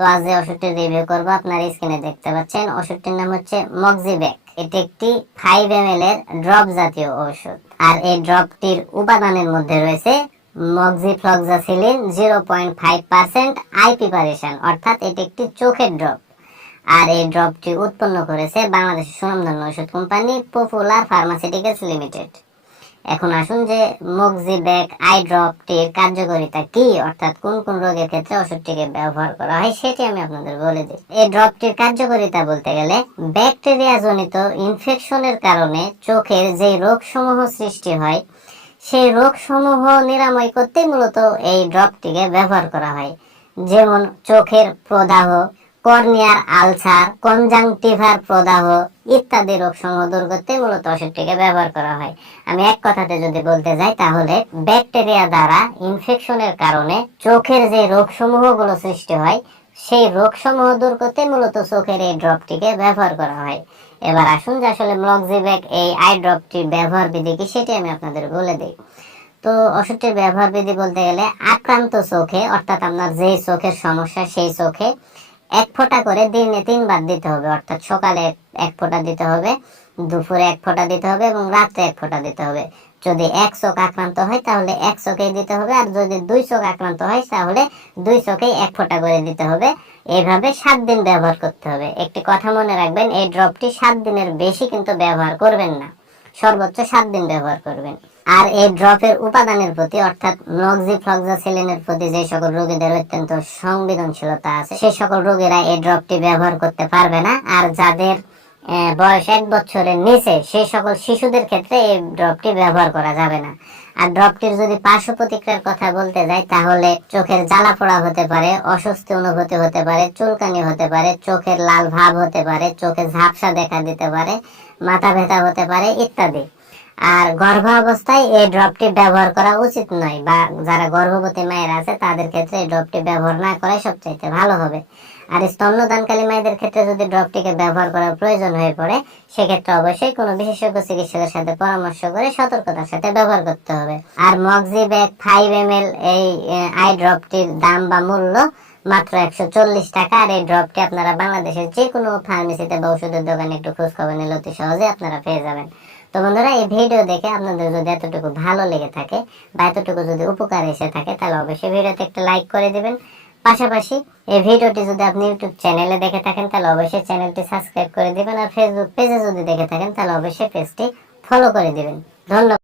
তো আজ যে ওষুধটির রিভিউ করব আপনারা স্ক্রিনে দেখতে পাচ্ছেন। ওষুধটির নাম হচ্ছে মক্সিব্যাক। এটি একটি 5 ml এর ড্রপ জাতীয় ওষুধ। আর এই ড্রপটির উপাদানের মধ্যে রয়েছে মক্সিফ্লক্সাসিলিন 0.5% আই প্রিপারেশন, অর্থাৎ এটি একটি চোখের ড্রপ। আর এই ড্রপটি উৎপন্ন করেছে বাংলাদেশের সুনামধন্য ওষুধ কোম্পানি পপুলার ফার্মাসিউটিক্যালস লিমিটেড। এখন আসুন যে মক্সিব্যাক আই ড্রপটির কার্যকারিতা কি, অর্থাৎ কোন কোন রোগের ক্ষেত্রে ওষুধটিকে ব্যবহার করা হয় সেটি আমি আপনাদের বলে দিই। এই ড্রপটির কার্যকারিতা বলতে গেলে ব্যাকটেরিয়া জনিত ইনফেকশনের কারণে চোখের যে রোগসমূহ সৃষ্টি হয় সেই রোগসমূহ নিরাময় করতে মূলত এই ড্রপটিকে ব্যবহার করা হয়। যেমন চোখের প্রদাহ, কর্নিয়ার আলসার, কনজাংটিভার প্রদাহ ইত্যাদি রোগসমূহ দূর করতে মূলত ওষুধটিকে ব্যবহার করা হয়। আমি এক কথাতে যদি বলতে যাই তাহলে ব্যাকটেরিয়া দ্বারা ইনফেকশনের কারণে চোখের যে রোগসমূহগুলো সৃষ্টি হয় সেই রোগসমূহ দূর করতে মূলত চোখের এই ড্রপটিকে ব্যবহার করা হয়। এবার আসুন যে আসলে মক্সিব্যাক এই আই ড্রপটির ব্যবহার বিধি কি সেটি আমি আপনাদের বলে দিই। তো ওষুধটির ব্যবহার বিধি বলতে গেলে আক্রান্ত চোখে, অর্থাৎ আপনার যেই চোখের সমস্যা সেই চোখে 1 ফোঁটা করে দিনে 3 বার দিতে হবে। অর্থাৎ সকালে 1 ফোঁটা দিতে হবে, দুপুরে 1 ফোঁটা দিতে হবে এবং রাত্রে 1 ফোঁটা দিতে হবে। যদি 1 চোখ আক্রান্ত হয় তাহলে 1 চোখেই দিতে হবে, আর যদি 2 চোখ আক্রান্ত হয় তাহলে 2 চোখেই 1 ফোঁটা করে দিতে হবে। এইভাবে 7 দিন ব্যবহার করতে হবে। একটি কথা মনে রাখবেন, এই ড্রপটি 7 দিনের বেশি কিন্তু ব্যবহার করবেন না, সর্বোচ্চ 7 দিন ব্যবহার করবেন। আর এই ড্রপের উপাদানের প্রতি, অর্থাৎ মক্সিফ্লক্সাসিলিনের প্রতি যে সকল রোগীদের অত্যন্ত সংবেদনশীলতা আছে সেই সকল রোগীরা এই ড্রপটি ব্যবহার করতে পারবে না। আর যাদের বয়স 1 বছরের নিচে সেই সকল শিশুদের ক্ষেত্রে এই ড্রপটি ব্যবহার করা যাবে না। আর ড্রপটির যদি পার্শ্ব প্রতিক্রিয়ার কথা বলতে যাই তাহলে চোখের জ্বালা পোড়া হতে পারে, অস্বস্তি অনুভূতি হতে পারে, চুলকানি হতে পারে, চোখের লাল ভাব হতে পারে, চোখে ঝাপসা দেখা দিতে পারে, মাথা ব্যথা হতে পারে ইত্যাদি। আর গর্ভাবস্থায় এই ড্রপটি ব্যবহার করা উচিত নয়, বা যারা গর্ভবতী মায়েরা আছে তাদের ক্ষেত্রে এই ড্রপটি ব্যবহার না করাই সবচাইতে ভালো হবে। আর স্তন্যদানকারী মায়েদের ক্ষেত্রে যদি ড্রপটিকে ব্যবহার করার প্রয়োজন হয়ে পড়ে সেক্ষেত্রে অবশ্যই কোনো বিশেষজ্ঞ চিকিৎসকের সাথে পরামর্শ করে সতর্কতার সাথে ব্যবহার করতে হবে। আর মক্সিব্যাক 5 ml এই আই ড্রপটির দাম বা মূল্য মাত্র 140 টাকা। আর এই ড্রপটি আপনারা বাংলাদেশের যে কোনো ফার্মেসিতে বা ওষুধের দোকানে একটু খোঁজ খবর নিলে অতি সহজে আপনারা পেয়ে যাবেন। তো বন্ধুরা, এই ভিডিও দেখে আপনাদের যদি এতটুকু ভালো লেগে থাকে বা এতটুকু যদি উপকার এসে থাকে তাহলে অবশ্যই ভিডিওতে একটা লাইক করে দিবেন। পাশাপাশি এই ভিডিওটি যদি আপনি ইউটিউব চ্যানেলে দেখে থাকেন তাহলে অবশ্যই চ্যানেলটি সাবস্ক্রাইব করে দিবেন। আর ফেসবুক পেজে যদি দেখে থাকেন তাহলে অবশ্যই পেজটি ফলো করে দিবেন। ধন্যবাদ।